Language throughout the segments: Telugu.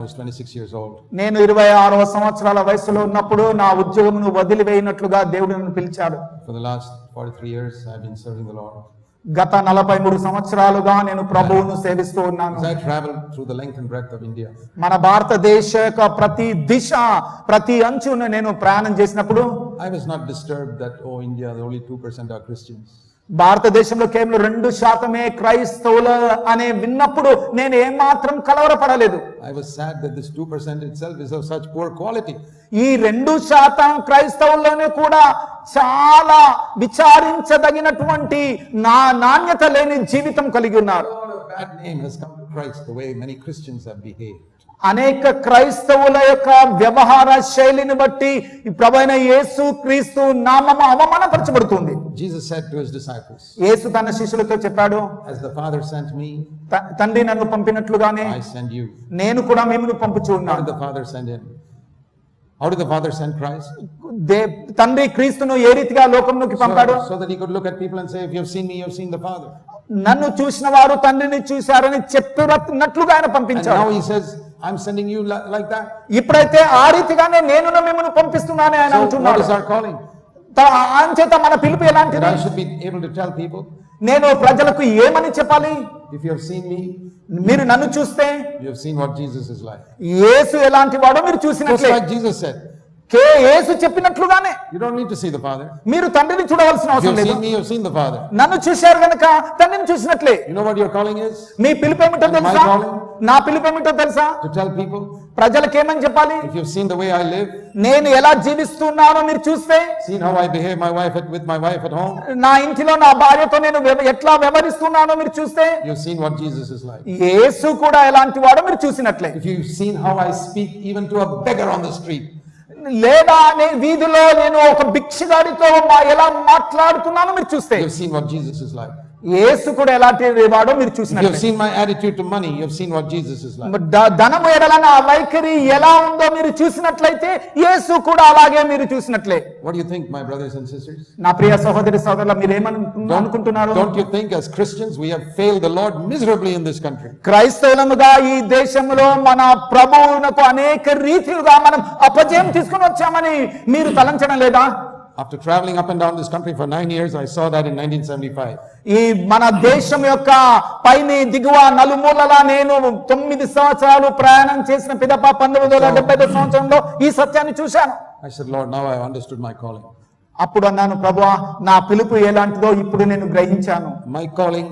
I was 26 years old. నేను 26వ సంవత్సరాల వయసులో ఉన్నప్పుడు నా ఉద్యోగమును వదిలివేయనట్లుగా దేవుడు నన్ను పిలిచాడు. For the last 43 years I have been serving the Lord. గత 43 సంవత్సరాలుగా నేను ప్రభువును సేవిస్తూ ఉన్నాను. As I traveled through the length and breadth of India. మన భారతదేశ యొక్క ప్రతి దిశ ప్రతి అంచును నేను ప్రయాణం చేసినప్పుడు I was not disturbed that India the only 2% are Christians. భారతదేశంలో కేవలం 2% క్రైస్తవులు అనే విన్నప్పుడు నేను ఏమాత్రం కలవరపడలేదు. I was sad that this 2% itself is of such poor quality. ఈ 2% క్రైస్తవుల్లోనే కూడా చాలా విచారించదగినటువంటి నాణ్యత లేని జీవితం కలిగి ఉన్నారు. Bad name has come to Christ the way many Christians have behaved. అనేక క్రైస్తవుల యొక్క వ్యవహార శైలిని బట్టి ప్రభువైన యేసు క్రీస్తు నామము అవమానపరచబడుతుంది. Jesus said to his disciples, యేసు తన శిష్యులతో చెప్పాడు, as the Father sent me, తండ్రి నన్ను పంపినట్లుగానే I send you. నేను కూడా మిమ్మును పంపుచూ How ఉన్నాను. did the Father send him? How did the Father send Christ? తండ్రి క్రీస్తును ఏ రీతిగా లోకంలోకి పంపాడు? So that he could look at people and say, if you have seen me, you have seen the Father. నన్ను చూసిన వారు తండ్రిని చూశారని చెప్పినట్లుగా ఆయన And పంపించాడు. now he says, I'm sending you like that. ఇప్పుడైతే ఆ రీతిగానే నేను మిమ్మల్ని పంపిస్తున్నానని ఆయన So what అంటున్నాడు. is our calling? అంచేత మన పిలుపు That ఎలాంటిది? I should be able to tell people, నేను ప్రజలకు ఏమని చెప్పాలి? if you have seen me, మీరు నన్ను చూస్తే you have seen what Jesus is like. యేసు ఎలాంటి వాడో మీరు Just చూసినట్లే. like Jesus said, యేసు చెప్పినట్లుగానే you don't need to see the Father. మీరు తండ్రిని చూడవలసిన If you అవసరం have లేదు. seen me, you have seen the Father. నన్ను చూశారు గనక తండ్రిని చూసినట్లే. You know what your calling is? మీ పిలుపు ఏమిటో And my తెలుసా? calling? నా పిలుపు ఏమిటో తెలుసా? To tell people, ప్రజలకు ఏమని చెప్పాలి? if you have seen the way I live, నేను ఎలా జీవిస్తున్నానో మీరు చూస్తే, seen how I behave with my wife at home, నా ఇంటిలో నా భార్యతో నేను ఎట్లా వ్యవహరిస్తున్నానో మీరు చూస్తే, you have seen what Jesus is like. యేసు కూడా ఎలాంటి వాడో మీరు చూసినట్లే. If you've seen how I speak even to a beggar on the street, లేదా వీధిలో నేను ఒక భిక్షగాడితో ఎలా మాట్లాడుతున్నానో మీరు చూస్తే, you have seen what Jesus is like. యేసు కూడా ఎలాంటి వాడో మీరు If you have చూసినట్లే. seen my attitude to money, you have seen what Jesus is like. ధనము ఎడల నా వైఖరి ఎలా ఉందో మీరు చూసినట్లయితే యేసు కూడా అలాగే మీరు చూసినట్లే. What do you think, my brothers and sisters? నా ప్రియ సహోదరి సోదరుల, మీరు అనుకుంటున్నారు? Don't you think as Christians we have failed the Lord miserably in this country? క్రైస్తవులముగా ఈ దేశంలో మన ప్రభువునకు అనేక రీతిలుగా మనం అపజయం తీసుకుని వచ్చామని మీరు తలంచడం లేదా? After traveling up and down this country for 9 years, I saw that in 1975. ఈ మన దేశం యొక్క పైని దిగువ నలుమూలలా నేను 9 సంవత్సరాలు ప్రయాణం చేసిన పిదప 1975 సంవత్సరంలో ఈ సత్యాన్ని చూశాను. I said, Lord, now I have understood my calling. అప్పుడు అన్నాను, ప్రభువా నా పిలుపు ఎలాంటిదో ఇప్పుడు నేను గ్రహించాను. My calling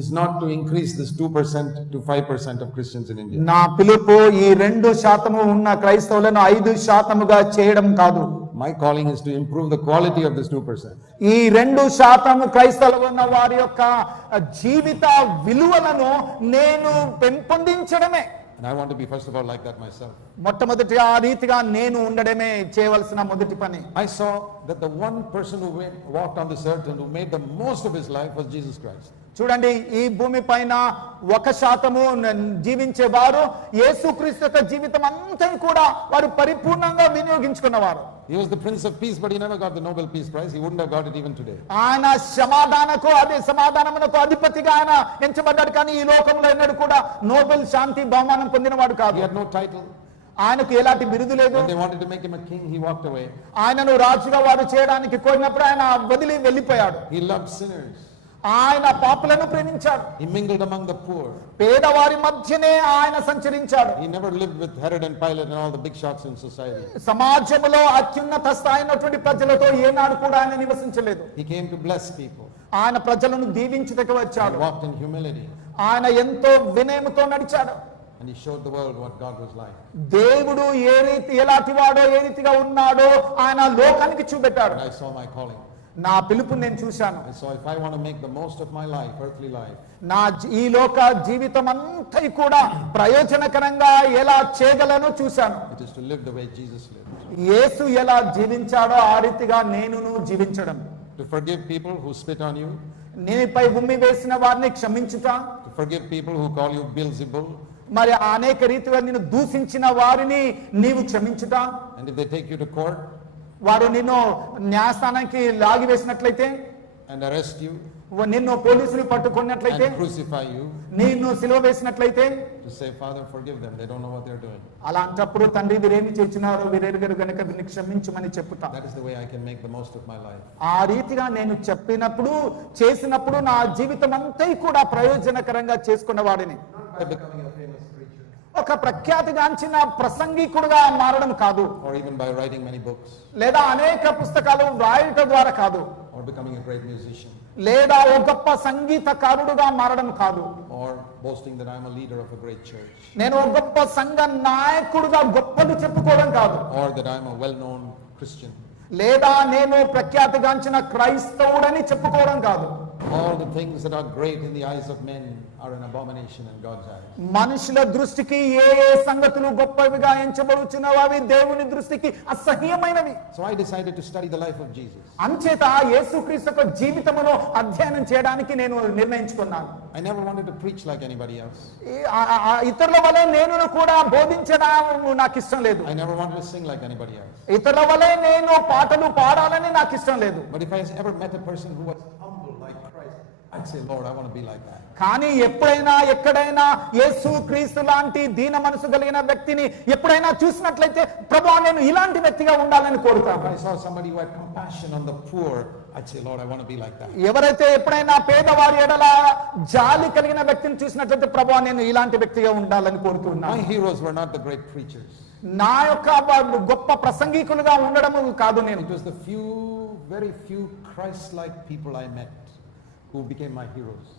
is not to increase this 2% to 5% of Christians in India. నా పిలుపు ఈ 2% ఉన్న క్రైస్తవులను 5%గా చేయడం కాదు. My calling is to improve the quality of this 2%. ఈ 2% క్రైస్తవులు ఉన్న వారి యొక్క జీవిత విలువలను నేను పెంపొందించడమే. And I want to be first of all like that myself. మొట్టమొదటి ఆ రీతిగా నేను ఉండడమే చేయవలసిన మొదటి పని. I saw that the one person who walked on this earth and who made the most of his life was Jesus Christ. చూడండి, ఈ భూమి పైన 1% జీవించేవారు యేసుక్రీస్తు యొక్క జీవితం అంతా కూడా వారు పరిపూర్ణంగా వినియోగించుకున్నవారు. He was the Prince of Peace, but he never got the Nobel Peace Prize. He wouldn't have got it even today. ఆయన సమాధానమునకు అధిపతిగా ఆయన ఎంచబడ్డాడు, కానీ ఈ లోకంలో ఎన్నడూ కూడా నోబెల్ శాంతి బహుమానం పొందినవాడు కాదు. He had no title. ఆయనకు ఎలాంటి బిరుదు లేదు. When they wanted to make him a king, he walked away. ఆయనను రాజుగా వారు చేయడానికి కోరినప్పుడు ఆయన వదిలి వెళ్ళిపోయాడు. He loved sinners. ఆయన పాపులను ప్రేమించాడు. He mingled among the poor. పేదవారి మధ్యనే ఆయన సంచరించాడు. He never lived with Herod and Pilate and all the big shots in society. సమాజంలో అత్యున్నత స్థాయినటువంటి ప్రజలతో ఏనాడు కూడా ఆయన నివసించలేదు. He came to bless people. ఆయన ప్రజలను దీవించుటకు వచ్చాడు. He walked in humility. ఆయన ఎంతో వినయముతో నడిచాడు. And he showed the world what God was like. దేవుడు ఎలాంటి వాడో ఏ రీతిగా ఉన్నాడో ఆయన లోకానికి చూపెట్టాడు. And I saw my calling. నా పిలుపు నేను చూశాను. And so if I want to make the most of my life, earthly life, నా ఈ లోక జీవితం అంతా కూడా ప్రయోజనకరంగా ఎలా చేయగలను చూశాను. it is to live the way Jesus lived. యేసు ఎలా జీవించాడో ఆ రీతిగా నేనును జీవించడం. To forgive people who spit on you. నీపై ఉమ్మి వేసిన వారిని క్షమించుట. To forgive people who call you Beelzebul. మరి అనేక రీతిగా నిన్ను దూషించిన వారిని నీవు క్షమించుట. And if they take you to court, వారు నిన్ను న్యాయస్థానానికి లాగి వేసినట్లయితే and arrest you, నిన్ను పోలీసులు పట్టుకున్నట్లయితే, and crucify you, నిన్ను సిలువ వేసినట్లయితే, to say, Father, forgive them, they don't know what they're doing. అలాంటప్పుడు తండ్రి వీరేమి చేస్తున్నారో వీరెరుగరు గనుక వీరిని క్షమించమని చెప్పుతా. That is the way I can make the most of my life. ఆ రీతిగా నేను చెప్పినప్పుడు చేసినప్పుడు నా జీవితం అంతా కూడా ప్రయోజనకరంగా చేసుకున్న వాడిని. By becoming a famous preacher, ఒక ప్రఖ్యాతిగాంచిన ప్రసంగికుడుగా మారడం కాదు, or even by writing many books, లేదా అనేక పుస్తకాలు వ్రాయటం ద్వారా కాదు, or becoming a great musician, లేదా ఓ గొప్ప సంగీతకారుడుగా మారడం కాదు, or boasting that I'm a leader of a great church, నేను ఓ గొప్ప సంఘ నాయకుడుగా గొప్పలు చెప్పుకోవడం కాదు, or that I'm a well-known Christian. లేదా నేను ప్రఖ్యాతిగాంచిన క్రైస్తవుడని చెప్పుకోవడం కాదు. All the things that are great in the eyes of men are an abomination in God's eyes. మనుషుల దృష్టికి ఏ ఏ సంగతులు గొప్పవిగా ఎంచబడుచున్నవో అవి దేవుని దృష్టికి అసహ్యమైనవి. So I decided to study the life of Jesus. అంచేత యేసుక్రీస్తు యొక్క జీవితమును అధ్యయనం చేయడానికి నేను నిర్ణయించుకున్నాను. I never wanted to preach like anybody else. ఇతరుల వలె నేను కూడా బోధించడం నాకు ఇష్టం లేదు. I never wanted to sing like anybody else. ఇతరుల వలె నేను పాటలు పాడాలని నాకు ఇష్టం లేదు. But if I ever met a person who was humble like Christ, I'd say, Lord, I want to be like that. కానీ ఎప్పుడైనా ఎక్కడైనా యేసు క్రీస్తు లాంటి దీన మనసు కలిగిన వ్యక్తిని ఎప్పుడైనా చూసినట్లయితే, ప్రభువా నేను ఇలాంటి వ్యక్తిగా ఉండాలని కోరుతాను. If I saw somebody who had compassion on the poor, I'd say, Lord, I want to be like that. ఎవరైతే ఎప్పుడైనా పేదవారి ఎడల జాలి కలిగిన వ్యక్తిని చూసినట్లయితే, ప్రభువా నేను ఇలాంటి వ్యక్తిగా ఉండాలని కోరుతున్నాను. My heroes were not the great preachers. నా యొక్క గొప్ప ప్రసంగికులుగా ఉండడం కాదు నేను. It was the few, very few Christ-like people I met who became my heroes.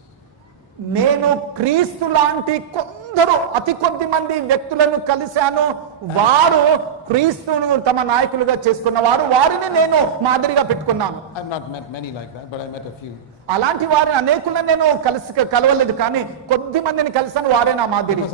నేను క్రీస్తు లాంటి కొందరు అతి కొద్ది మంది వ్యక్తులను కలిశాను. వారు క్రీస్తును తమ నాయకులుగా చేసుకున్న వారిని నేను మాదిరిగా పెట్టుకున్నాను. I've not met many like that, but I met a few. అలాంటి వారిని అనేకులను నేను కలవలేదు, కానీ కొద్ది మందిని కలిసాను, వారే నా మాదిరి.